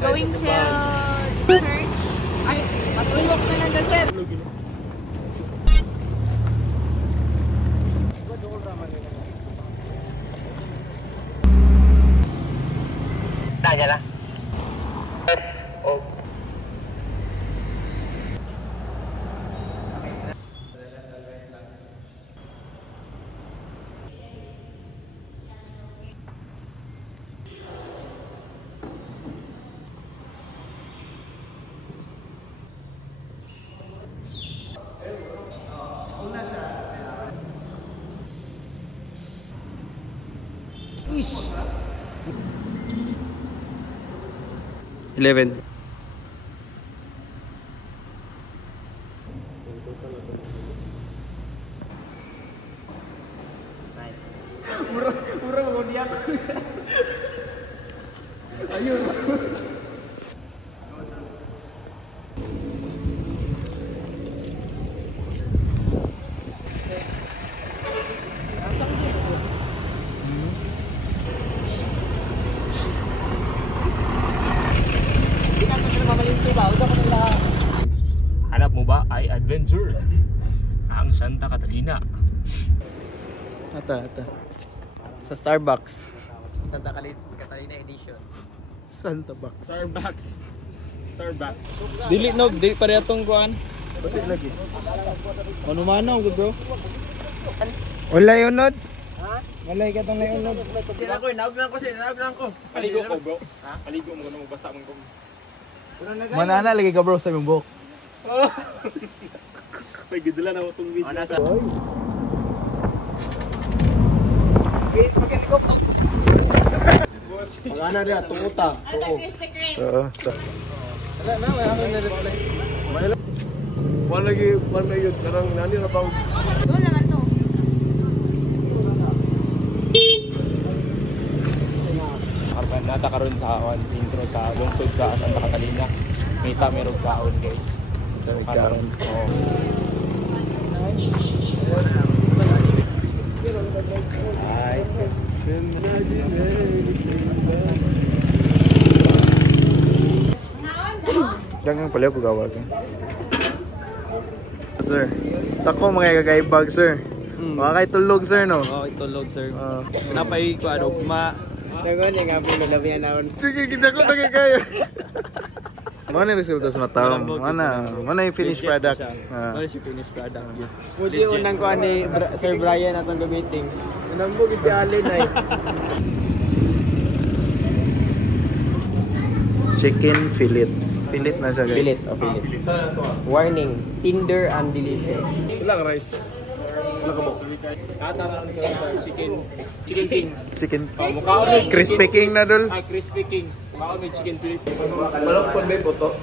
going to church. Ay, matulog na lang sir. Tanya lah. Oh. Ish. 11. Murah mau dia. Ayun. Hanap mo ba ay adventure ang Santa Catalina? Ata. Sa Starbucks. Santa Catalina edition. Santa Box. Starbucks. Dili no, dili pare atong kuan. Pati lagi. Ano manaw gud bro? Wala yun nod. Ha? Wala ka tong layon nod. Naog lang ko. Paligo ko bro. Ha? Paligo mo kung basa mo ko. Manana lagi ka bro sa imong buhok. May gidala na itong video. Ano dia tunguta. Oo. Wala ako na-reply. Wala yun, karang nani na bang Doon naman to. Karban nata karon sa sentro sa lungsod sa Santa Catalina. Kita merong kaon guys. Kaon. Oo. Ay. Gangang pala ko gawag. Sir. Tako mga kagaibag sir. Mga kay tulog sir no. Oh, itulog sir. Napay ko ano ma. Dagon yung gabi na labi naon. Sige kita ko tagay kayo. Mana resulta sa mata? Mana yung finished product? Ano si finished product? Muji unang ko ani Sir Brian atong gamitin. Unang bugid si Allen ay. Chicken fillet. Fillet na siya guys. Fillet. Warning, tender and delicious. ilang rice? Ilang kabok? Ata lang ko chicken king. Chicken. Mukhaon may Crispy king na dol. Ay crispy king. Mukhaon may chicken fillet. Walang kon may boto.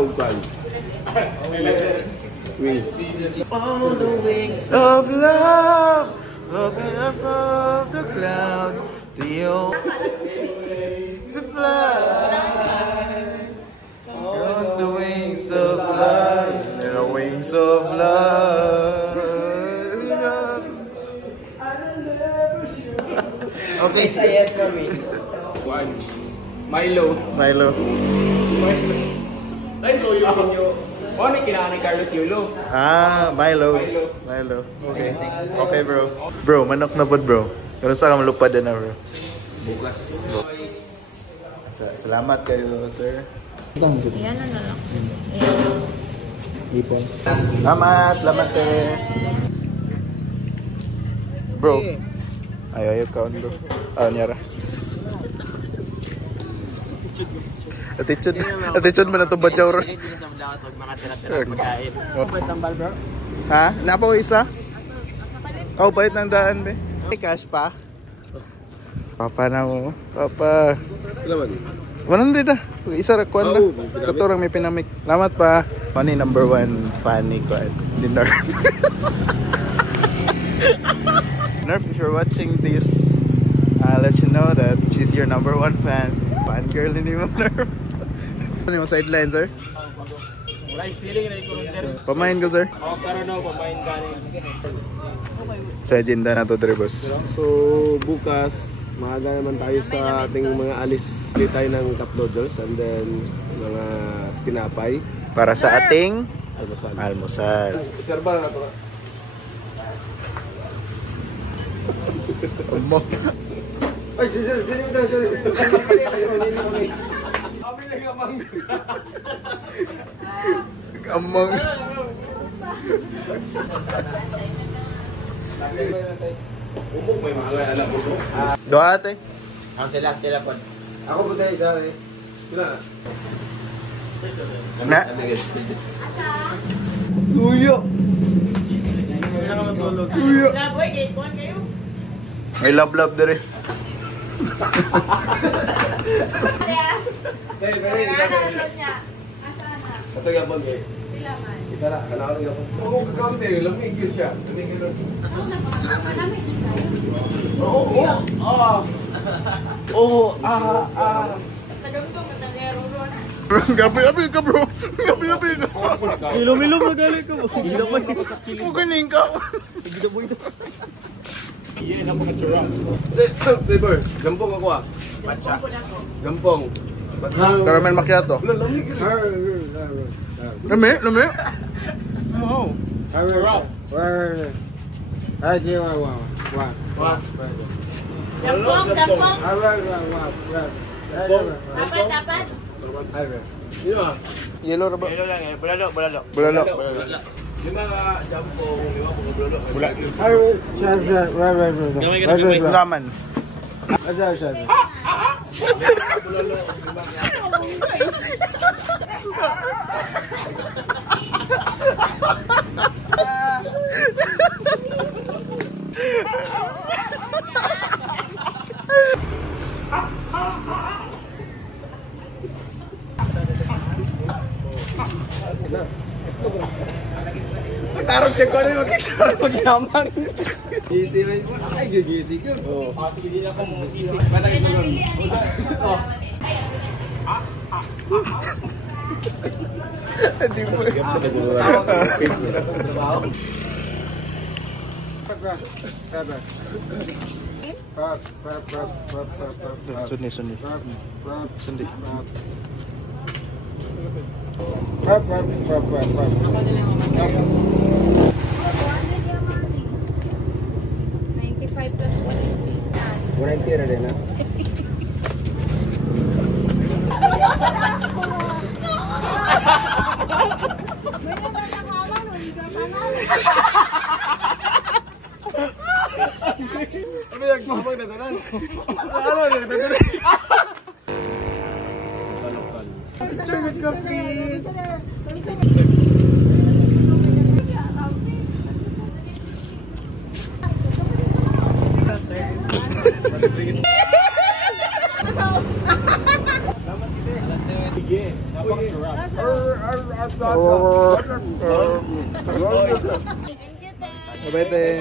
Ugal. Wings. All the wings Of love, open above the clouds, the old to fly on the wings of love, the wings of love. Okay. It's a yes for me. Milo. Ay, toyo ninyo. O, may kailangan ni Carlos Yulo. Milo. Okay. Okay, bro. Bro, manok na pod, bro. Pero sa kamalupad na, bro. Bukas. Salamat kayo, sir. Yan na lang. Ipon. Salamat bro. Ayaw kaon bro. Nyara. Attitude mo na ito ba, Jawro? Hindi sa mga mga tira-tira pagkain. Pwede tambal bro? Ha? Napa ko isa? Oh, bait ng daan, be. May cash pa? Papa na mo. Papa. Salamat. 100 ah. Isa rakuan na. Katurang may pinamik. Salamat pa. Funny number 1 funny ko. Dinner. Nerf, if you're watching this, I'll let you know that she's your number 1 fan. Fan girl ni mo, Nerf. Ano yung sideline, sir? Live ceiling na ikaw, sir. Pamain ko, sir. O, pero no, pamain ka rin. Sa agenda na to, Dre, boss. So, bukas, Maaga naman tayo sa ating mga alis. Bili tayo ng cup noodles and then mga tinapay. Para sa ating Almusal. almusal. Serba na ito. Ay, sir, dili mo tayo, sir. Kami na gamang. Among. Umok may mga anak ko. Doa ate. Sila po. Ako po tayo isa eh. Sila na. Na. Tuyo. Tuyo. Laboy, gate 1 kayo. May love dire. Dahil, niya. Asana. ito yapon eh. Sila man. Isa na, kailangan ng yapon. Oo, kakaunti. Lamigil siya. Lamigil lang. Nagagutong ka talero ron. Gabi ka bro. Gabi ka. Milo magali ko. Gila mo. Kukunin ka. Flavor, gampong ako ah. Matcha. Gampong. Caramel macchiato. Wala, lamigil. Lami. Wow. Dampong. Dapat. Yun ah. Yellow ra ba? lang eh. Bulalo. Bulalo. Lima ka jampong, lima ko bulalo. Gaman. Tarong siya ko rin mag-yamang. Easy na yun. Ay, gigisi ko. Sige, di na ako mo isip. Patay ko ron. Hindi mo. Sundi. Warranty na rin ah. Ano yung mamang natanan? Ano yung natanan? Mabete.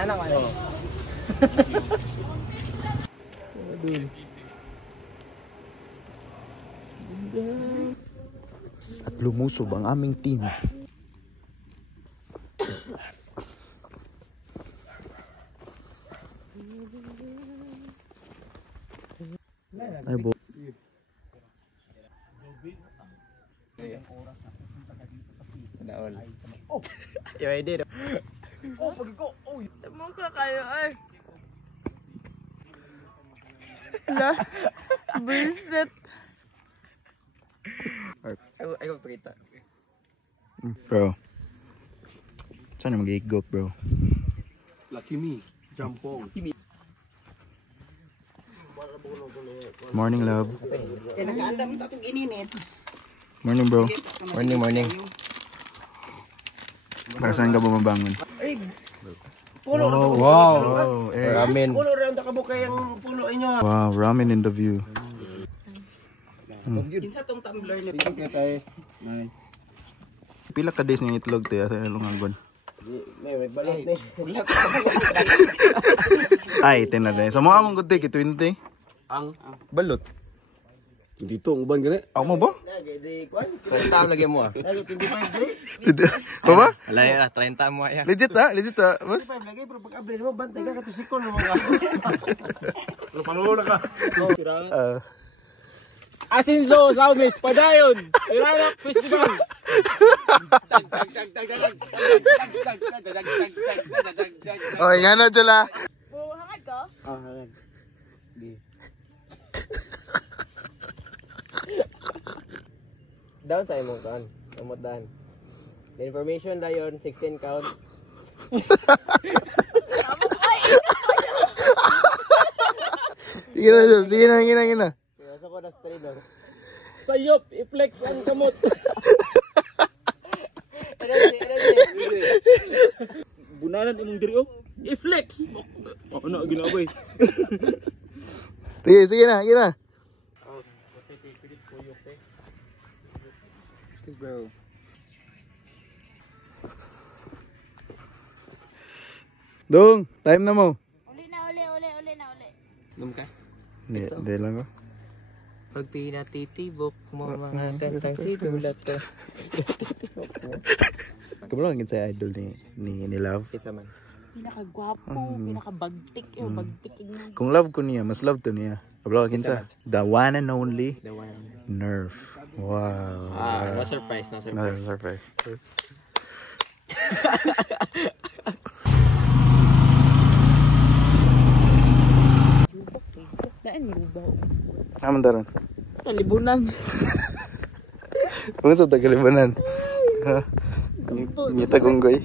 Anak-anak ano? At lumusob ang aming team. Ay bo. Yung idea. Mukha kayo ay. La. Bullshit. Ay, magpakita. Bro. Saan yung mag-igop bro? Lucky me. Jampong. Morning love. Kaya nag-aandam ito itong ininit. Morning bro. Morning. Para saan ka bumabangon? Pulo na to. Wow. Oh, eh. Ramen. Pulo rin ang takabukay ang pulo inyo. Wow, ramen in the view. Isa tong tumbler niyo. Pila ka days ng itlog te sa Lungagon? Balot ni. Ay, tinada. Sa mga among good take 20. Ang Balot. Dito, ang uban gani. Ako mo ba? Lagi di kwan. 30 lagi mo ah. Lagi 25 dre. Ako ba? Alay lah, 30 mo ya. Legit boss? 25 lagi pero pag upgrade mo bantay ka katusikon mo mga. Asinso, Saumis, Padayon, Iranak Festival. Oh, nga na dyan Buhangad ko? Down tayo mong kan. Amot dan. The information dayon 16 count. Sige na. Pinasa ko na straight daw. Sayop, i-flex ang kamot. Bunalan imong diri oh. I-flex. Oh, ano ginabay? Sige na. Excuse bro. Dong, time na mo. Uli na. Dum ka. Hindi lang ko. Pag pinatitibok mo mga kantang sidulat ka. Kabalo ang sa idol ni Love. Kisa man. Pinakagwapo, pinakabagtik. Bagtik na. Kung love ko niya, mas love to niya. Kabalo ang sa the one and only The one. Nerf. Wow. No surprise. No surprise. Daan gubaw. Naman daron. Talibunan. Kung sa Tagalibanan. Ni Tagunggoy.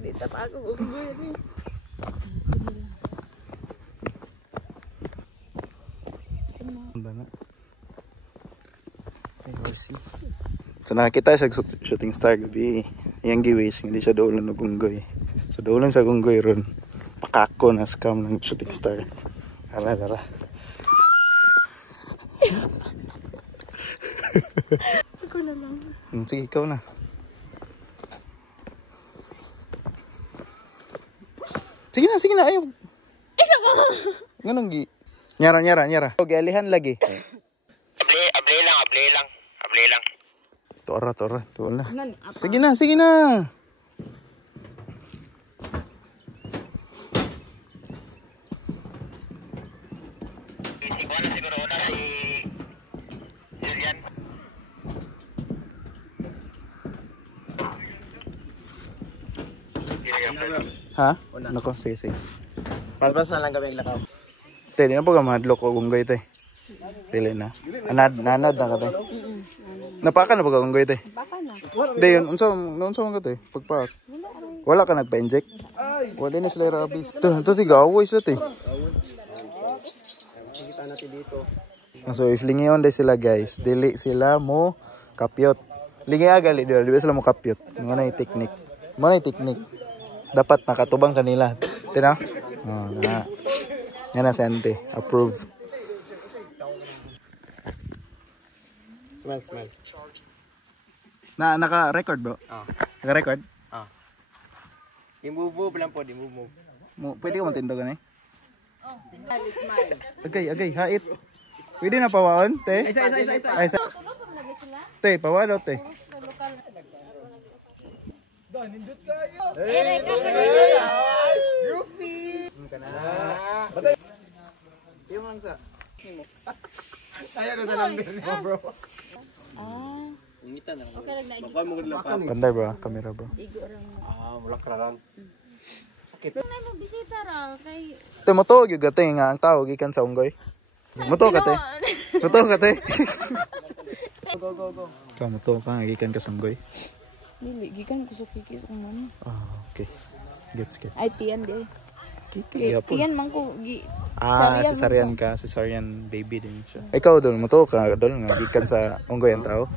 Dito pa ako gugulo ni. So nakakita siya shooting star gabi. Yang giways hindi siya doon ng gunggoy. So doon sa gunggoy ron. Pakako na scam ng shooting star. Ala. Ako na lang. Sige, ikaw na. Sige na, ayaw. Ganun gi. Nyara. Okay, alihan lagi. Abli lang. Tora. Tuol na. Sige na. Ha? Nako, sige. Paspas na lang kami ang lakaw. Te, di na po ka madlok o gunggoy, te. Dili na. Nanad na ka, te. Napaka na po ka gunggoy, te. Baka na. Hindi, yun. Unsa man ka, te. Pagpak. Wala ka nagpa-inject. Wala na sila rabies. Ito, tiga, away sila, te. So, if lingiyon day sila, guys, dili sila mo kapyot. Lingi agali, di ba sila mo kapyot. Muna yung technique. Dapat nakatubang kanila. Tina? Oh, na. Yan na, Sente. Approve. Smell. Naka-record, bro? Oh. Naka-record? Di move lang po, Pwede ka matindogan eh? Agay, hait. Pwede na pawaon, te? Isa. Te, pawalo, te. Yung lang sa. Ayaw na sa number mo, bro. Okay lang na. Ganda, bro. Camera, bro. Wala kararan. May mo bisita ra kay Te, moto, yung gate nga ang tao, gikan sa unggoy. Moto ka, te. Go. Moto ka, gikan ka sa unggoy. Dili gikan ko sa kikis kung ano. Okay. Gets. Ay tiyan di. Gapon. Tiyan man ko gi. Cesarean ka. Cesarean baby din siya. Ikaw doon, moto ka doon nga gikan sa unggoy ang tao.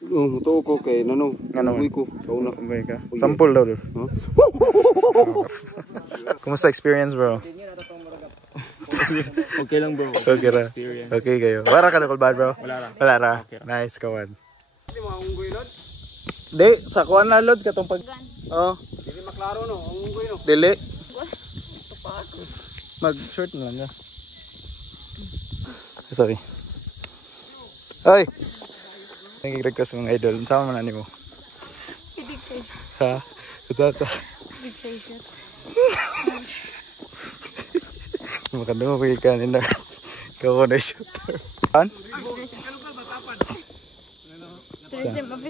Muto ko kay nanong. Uy ko. Kauna. Unggoy ka. Sample daw doon. Kumusta experience, bro? Okay lang bro. Okay ra. Okay kayo. Wala ka na kulbad, bro? Wala ra. Okay. Nice, kawan. Hindi mo ang unggoy, Lod? Di, sa kuwan na, Lod, katong pag... Oo. Dili maklaro no, ang unggoy no. Dili. Mag-short na lang ka. Sorry. Ay! Nag-request mga idol. Sama man mo? Pidig siya. Ha? Sa. Pidig siya shot. Makandungo ko yung kanin na. Ikaw ko na shooter. Saan? Tourism office.